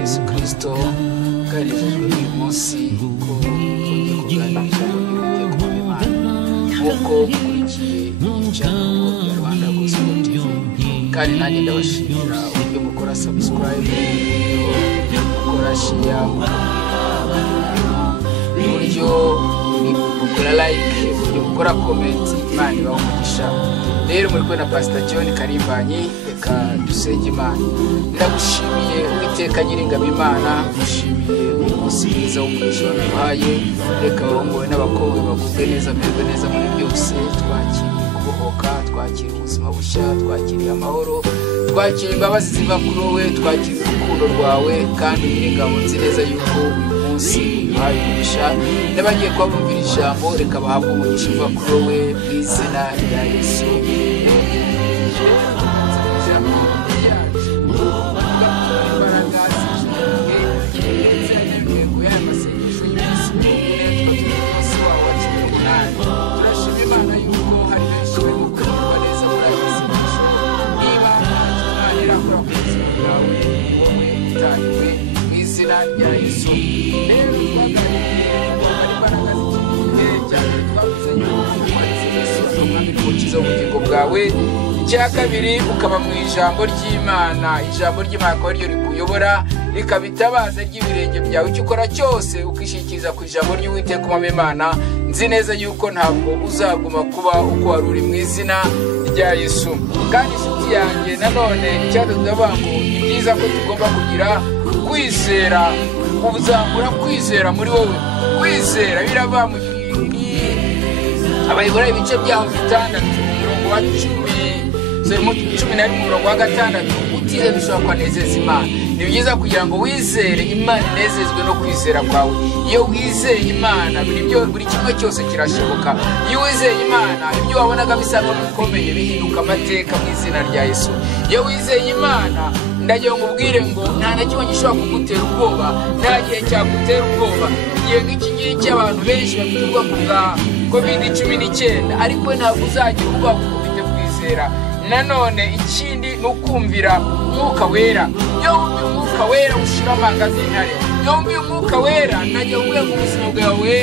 Yesu Kristo karijwe uyu munsi ko tugiye kuganira n'ibyo kumenya uko kurikiye ijambo rya Rwanda Gospel TV kandi nanjye ndabashimira uburyo mukora subscribe mukora share uburyo mukora like uburyo mukora comment Imana ibamugisha. Rero muri kwe na Pastor John Karimbanyi reka dusenge Imana. Ndagushimiye Uwiteka Nyiringabo Imana, mushimiye umunsi mwiza w'umugisha waduhaye. Reka barongowe n'abakobwa bagubwe neza merwe neza muri byose. Twakiriye kubohoka, twakiriye ubuzima bushya, twakiriye amahoro, twakiriye imbabazi ziva kuri wowe, twakiriye urukundo rwawe kandi Nyiringabo nzi neza yuko uyu munsi uduhaye umugisha. N'abagiye kubumvira ijambo reka bahabwe umugisha uva kuri wowe mu izina rya Yesu. Bwawe icya kabiri ukaba mu ijambo ry'Imana. Ijambo ry'Imana ko ryo rikuyobora rikabitabaza ry'ibirenge byawe. Icyo ukora cyose ukishikiriza ku ijambo ry'Uwiteka Imana. Nzi neza yuko ntabwo uzaguma kuba uko wari uri mu izina rya Yesu. Kandi inshuti yanjye nanone icyatuzaba ngo ni byiza ko tugomba kugira kwizera, uzamura kwizera muri wowe. Kwizera birava mu Abayibura ibice byaho bitandatu wa 10:16 utize bishobora kwanezeza Imana. Ni byiza kugira ngo wizere Imana inezezwe no kwizera kwawe. Iyo wizeye Imana buri kimwe cyose kirashoboka. Iyo wizeye Imana ibyo wabonaga bisaba bikomeye bihinduka amateka mu izina rya Yesu. Iyo wizeye Imana ndagiye ngubwire ngo nta na kimwe gishobora kugutera ubwoba, nta gihe cyagutera ubwoba. Igihe nk'iki gihe cy'abantu benshi bafite ubwoba bwa COVID-19 ariko ntabwo uzagira ubwoba ufite kwizera. Nanone ikindi nukumvira Umwuka Wera. Iyo wumva Umwuka Wera ushira amanga z'intare. Iyo wumva Umwuka Wera najya uvuye mu buzima bwawe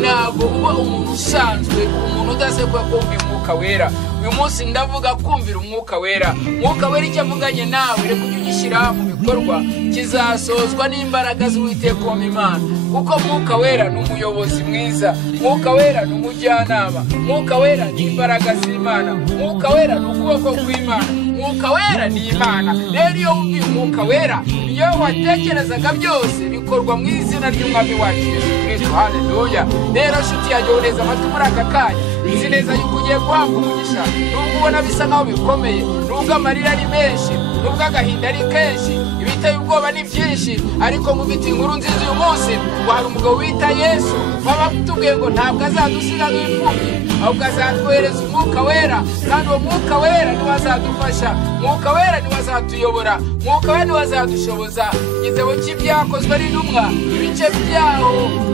ntabwo uba umuntu usanzwe, umuntu udasekwa kumva Umwuka Wera. Uyu munsi ndavuga kumvira Umwuka Wera. Umwuka Wera icyo avuganye nawe reka ugishyira mu bikorwa kizasozwa n'imbaraga z'Uwiteka Imana. Kuko Umwuka Wera ni umuyobozi mwiza, Umwuka Wera ni umujyanama, Umwuka Wera ni imbaraga z'Imana, Umwuka Wera ni ukuboko kw'Imana, Umwuka Wera ni Imana. Rero iyo wumva Umwuka Wera iyo watekerezaga byose bikorwa mu izina ry'Umwami wacu Yesu Kristo. Haleluya. Rero nshuti yanjye uneza amatwi muri aka kanya, nzi neza yuko ugiye guhabwa umugisha. Nubwo ubona bisa nkaho bikomeye, nubwo amarira ari menshi, nubwo agahinda ari kenshi, ibiteye ubwoba ni byinshi, ariko mufite inkuru nziza uyu munsi ngo hari umugabo wita Yesu wabatubwiye ngo ntabwo azadusiga nk'imfubyi, ahubwo azatwohereza Umwuka Wera. Kandi uwo Mwuka Wera niwe azadufasha, Mwuka Wera niwe azatuyobora, Mwuka Wera niwe azadushoboza. Igitabo cy'Ibyakozwe n'Intumwa ibice byaho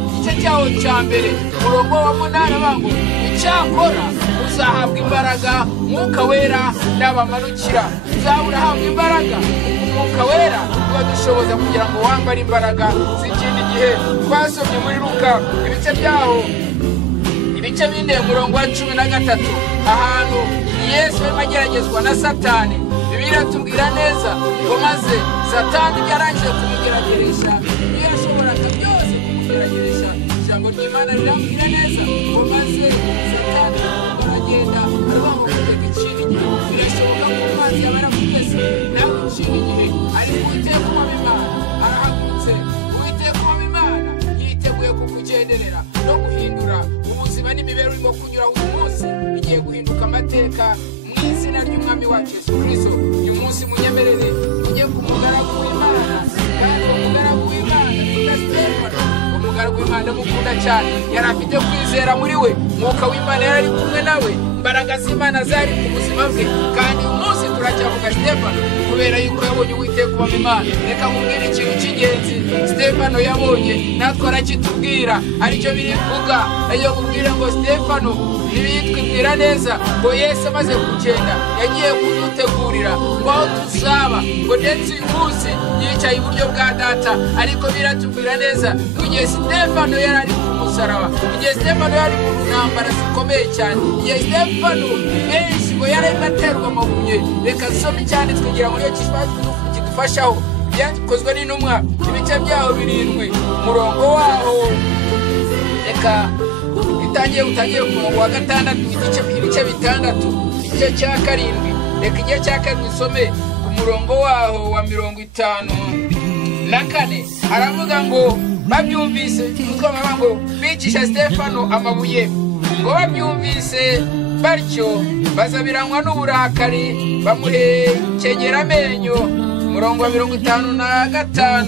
igice cyaho cya mbere umurongo wa 8 bango icyakora uzahabwa imbaraga Mwuka Wera nabamanukira. Uzahabwa imbaraga Umwuka Wera wadushoboza kugira ngo wambare imbaraga z'ikindi gihe. Twasomye muri Luka ibice byaho ibice bine umurongo wa 13 ahantu Yesu yageragezwa na Satani. Bibiliya tubwira neza ngo maze Satani yarangije kumugerageresha, yashoboraga byose kumugerageresha. Ijambo ry'Imana rirambwira neza ngo maze Satani aragenda arabamutega ikindi gihe. Birashoboka ko mazi yabara kugeza nawe ikindi gihe, ariko Uwiteka Imana arahagurutse. Uwiteka Imana yiteguye kukugenderera no guhindura ubuzima n'imibereho urimo kunyura uyu munsi. Igiye guhinduka amateka mu izina ry'Umwami wacu Yesu Kristo. Uyu munsi munyemerere ujye ku mugaragu w'Imana, kandi umugaragu w'Imana tudasterwa. Umugaragu w'Imana mukunda cyane yari afite kwizera muri we. Mwuka w'Imana yari kumwe nawe, imbaraga z'Imana zari ku buzima bwe, kandi uyu munsi uracyavuga Stefano kubera yuko yabonye Uwiteka ubamo Imana. Reka nkubwire ikintu cy'ingenzi Stefano yabonye natwe arakitubwira, aricyo birivuga. Iyo nkubwira ngo Stefano ntibitwibwira neza ngo Yesu amaze kugenda yagiye kudutegurira ngo aho tuzaba, ngo ndetse uyu munsi yicaye iburyo bwa Data. Ariko biratubwira neza igihe Stefano yari ari ku musaraba, igihe Stefano yari mu ntambara zikomeye cyane, igihe Stefano benshi ngo yari aterwa amabuye. Reka dusome cyane twigira muri iyo kidufashaho byakozwe n'intumwa ibice byaho 7 umurongo waho. Reka utangiye ku murongo wa 6 ibice 6 igice cya 7. Reka igice cya 7 isome ku murongo waho wa 54. Aravuga ngo babyumvise ngo bicisha Stefano amabuye, ngo babyumvise batyo bazabiranywa n'uburakari bamuhekenyera amenyo. Umurongo wa 55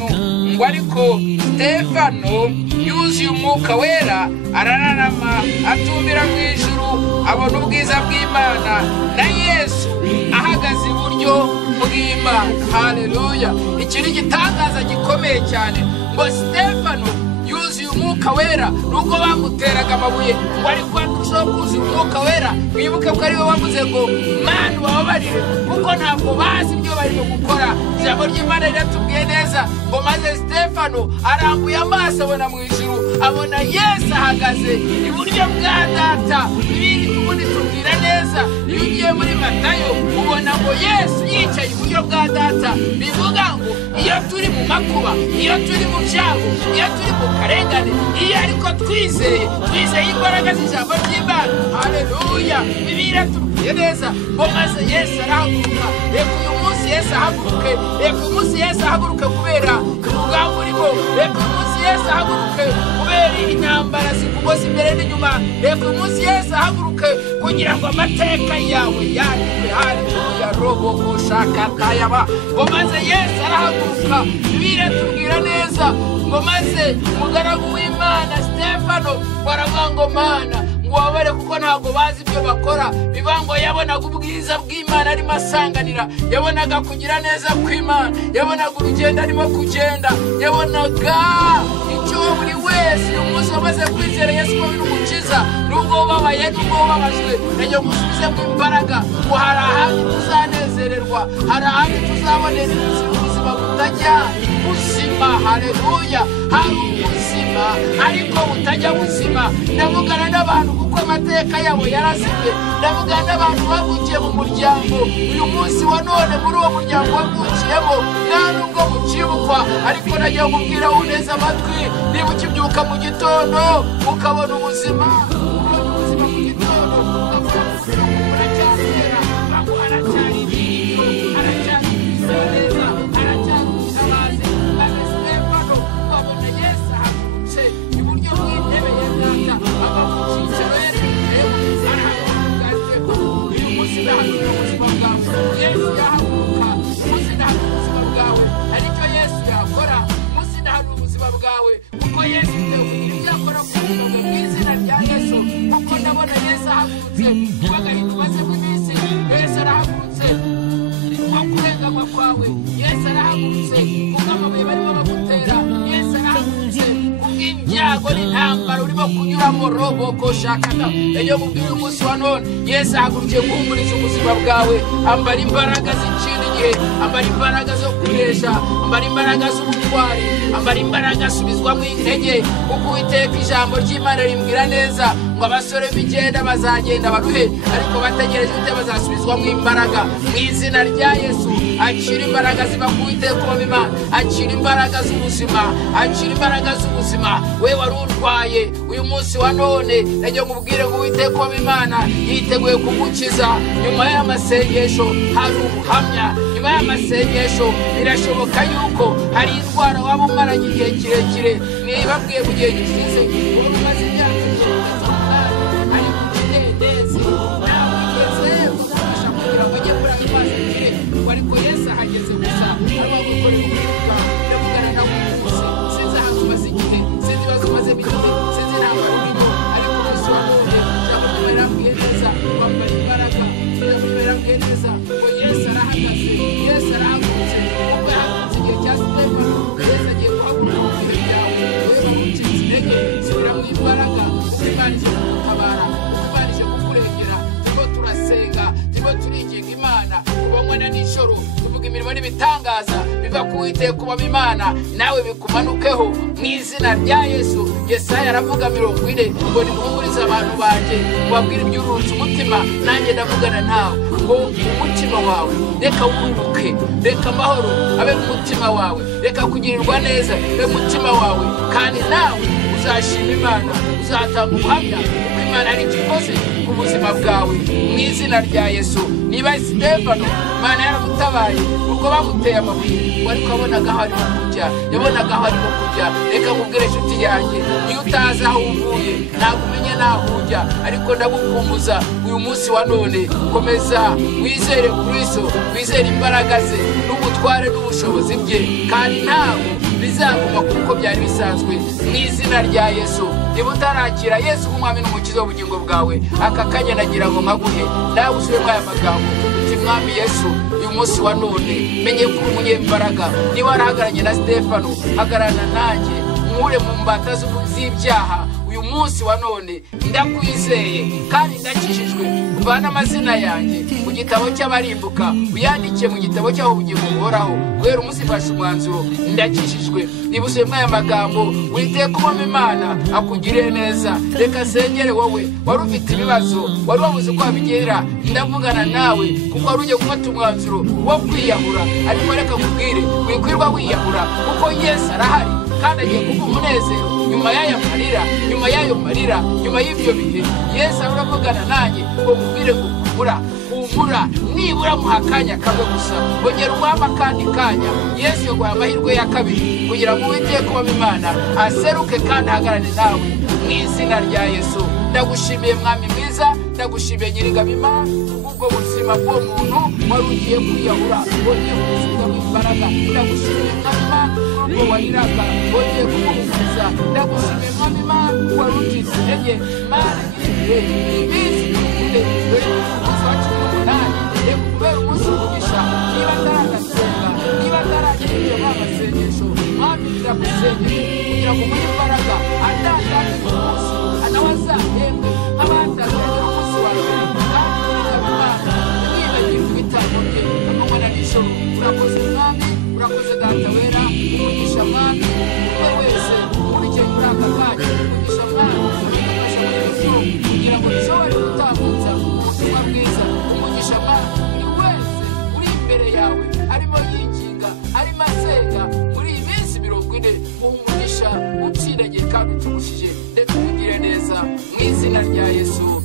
ngo ariko Stefano yuzuye umwuka wera arararama atumira mu ijuru abona ubwiza bw'Imana na Yesu ahagaze iburyo bw'Imana. Haleluya! Iki ni igitangaza gikomeye cyane ngo Stefano yuzuye umwuka wera nubwo bamuteraga amabuye, ngo ariko arushaho kuzuza umwuka wera. Wibuke ko ari we wavuze ngo Mana bababarire kuko ntabwo bazi ibyo barimo gukora. Ijambo ry'Imana riratubwiye neza ngo maze Stefano arambuye amaso abona mu ijuru, abona Yesu ahagaze iburyo bwa Data. Ibindi tubundi tubwira neza iyo ugiye muri Matayo ubona ngo Yesu yicaye iburyo bwa Data. Bivuga ngo iyo turi mu makuba, iyo turi mu byago, iyo turi mu karengane, iyo ariko twizeye imbaraga z'ijambo ry'Imana. Haleluya! Bibiliya tubwiye neza ngo maze Yesu arahaguruka. Reka uyu munsi Yesu ahaguruke, reka uyu munsi Yesu ahaguruke kubera urugamba urimo, reka uyu munsi Yesu ahaguruke kubera intambara zikugoza imbere n'inyuma, reka uyu munsi Yesu ahaguruke kugira ngo amateka yawe yandikwe. Haleluya! Robo koshakatayaba ngo maze Yesu arahaguruka. Bibiliya tubwira neza ngo maze umugaragu w'Imana Stefano baravuga ngo Mana ngo wabare kuko ntabwo bazi ibyo bakora. Bivuga ngo yabonaga ubwiza bw'Imana arimo asanganira, yabonaga kugira neza kw'Imana, yabonaga urugendo arimo kugenda, yabonaga icyo buri wese uyu munsi wamaze kwizera Yesu ko ari umukiza. Nubwo ubabaye, nubwo ubabajwe, najya gusubizemo imbaraga ngo hari ahandi tuzanezererwa, hari ahandi tuzabonera ubuzima butajya buzima. Haleluya! Hari ubuzima ariko butajya buzima. Ndavugana n'abantu kuko amateka yabo yarazimye, ndavugana n'abantu bavukiye mu muryango uyu munsi wa none muri uwo muryango wavukiyemo nta nubwo mukibukwa. Ariko najya kubwira uneza amatwi, niba ukibyuka mu gitondo ukabona ubuzima mu gitondo uracyasera ngo aracyari ibintu, aracyari neza, aracyari ubutabazi. Maze Stefano babona Yesu ahagurutse iburyo bw'intebe ya Data, aba mu cyicaro yari yicayemo arahaguruka. Stefano uyu munsi ndahaguruka ubuzima bwawe. Yesu yahaguruka umunsi ndahaguruka ubuzima bwawe, aricyo Yesu yakora umunsi ndahaguruka ubuzima bwawe, kuko Yesu kugira ibyo akora mu buzima bwawe mu izina rya Yesu. Kuko ndabona Yesu ahagurutse wagahinda umazemo iminsi, Yesu arahagurutse kuko kurenganywa kwawe, Yesu arahagurutse kuko amabuye barimo bagutera, Yesu arahagurutse kubw'ibyago n'intambara urimo kunyuramo. Robo koshakata ejo mubwira umunsi wa none Yesu ahagurukiye guhumuriza ubuzima bwawe. Ambara imbaraga z'icira igihe, ambara imbaraga zo kunesha, ambara imbaraga z'ubutwari, ambara imbaraga asubizwamo intege, kuko Uwiteka ijambo ry'Imana rimbwira neza ngo abasore b'igenda bazagenda baruhe, ariko bategereje ute bazasubizwamo imbaraga. Mu izina rya Yesu akira imbaraga ziva ku Uwiteka ubamo Imana, akira imbaraga z'ubuzima, akira imbaraga z'ubuzima. We wari urwaye uyu munsi wa none najya nkubwire ngo Uwiteka ubamo Imana yiteguye kugukiza. Nyuma y'amasengesho hari ubuhamya, nyuma y'amasengesho birashoboka yuko hari indwara waba umaranye igihe kirekire. Nibabwiye mu gihe gishize ubu umaze imyaka ari ku kidendezi, nawe ugeze kugufasha kugira ngo ujye kuri ayo mazi akire, ariko Yesu ahageze gusa arimo gukorera ubuzima. Ndavugana nawe uyu munsi, sinzi ahantu umaze igihe, sinzi ibibazo umaze igihe, sinzi intambara urimo, ariko umunsi wa none ijambo ry'Imana rirambwiye neza, wambara imbaraga. Ijambo ry'Imana rirambwiye neza ngo Yesu arahari. amanywa n'ijoro tuvuga imirimo n'ibitangaza biva ku Uwiteka uba Imana, nawe bikumanukeho mu izina rya Yesu. Yesaya aravuga 40 ngo nimuhumurize abantu banjye babwire iby'urutse umutima, nanjye ndavugana nawe ngo umutima wawe reka wuruke, reka amahoro abe mu mutima wawe, reka kugirirwa neza abe mu mutima wawe, kandi nawe uzashima Imana, uzatanga ubuhamya uko Imana ari igikoze ku buzima bwawe mu izina rya Yesu. Niba Stefano Imana yaramutabaye ubwo bamuteye amabuye, wari kwabonaga aho arimo kujya, yabonaga aho arimo kujya, reka mubwire inshuti yanjye, iyo utazi aho uvuye ntabwo umenya n'aho ujya, ariko ndagukumbuza uyu munsi wa none, komeza wizere Kristo, wizere imbaraga ze n'ubutware n'ubushobozi bye, kandi ntabwo bizaguma kuko byari bisanzwe mu izina rya Yesu. Niba utarakira Yesu nk'umwami n'umukiza w'ubugingo bwawe, aka kanya nagira ngo nkaguhe nawe usubiremo aya magambo uti mwami Yesu, uyu munsi wa none menye ko uri umunyembaraga. Niba warahagaranye na Stefano, hagararana nanjye nkure mu mbata z'ibyaha. Uyu munsi wa none ndakwizeye kandi ndakijijwe, uvana amazina yanjye mu gitabo cy'abarimbuka uyandike mu gitabo cy'aho ubugingo buhoraho. Guhera umunsi mfashe umwanzuro ndakijijwe. Niba usubiyemo aya magambo, Uwiteka uba Imana akugirire neza. Reka sengere wowe wari ufite ibibazo, wari wabuze uko wabigera, ndavugana nawe kuko wari ugiye gufata umwanzuro wo kwiyahura, ariko reka nkubwire wikwirwa wiyahura kuko Yesu arahari kandi agiye kuguha umunezero nyuma y'aya marira, nyuma y'ayo marira, nyuma y'ibyo bihe. Yesu aravugana nanjye ngo nkubwire ngo humura, nibura muha akanya kamwe gusa, ongera umuhama kandi kanya. Yesu yaguha amahirwe ya kabiri kugira ngo Uwiteka uba Imana aseruke kandi ahagarane nawe mu izina rya Yesu. Ndagushimiye mwami mwiza, ndagushimiye Nyir'ingabo Imana ubwo buzima bw'uwo muntu wari ugiye kwiyahura, wongeye kuzuzamo imbaraga. Ndagushimiye mwami Imana ubwo wariraga, wongeye kumukiza. Ndagushimiye mwami Imana wari ugize intege, Mana nyir'impuhwe, iminsi y'ubukure dore umunsi wa 18 reka kubera umunsi w'umugisha. Niba ataragasenga, niba ataragira amasengesho, mwami ndagusengeye kugira ngo umuhe imbaraga atangane uyu munsi, anawe azahembwe abandi azagera umunsi wa mbere. Kandi Nyir'ingabo Imana ntiyibagirwe ibitambo bye amanywa na nijoro. Urakoze mwami, urakoze data wera, umugisha mwami umwe wese ukurikiye muri aka kanya, umugisha mwami ugafasha muri Yesu kugira ngo dushobore gutambutsa ubutumwa bwiza. Umugisha mwami buri wese uri imbere yawe arimo yinginga, arimo asenga muri iyi minsi 40, umugisha utsiragiye kandi utugushije, ndetse umugire neza mu izina rya Yesu.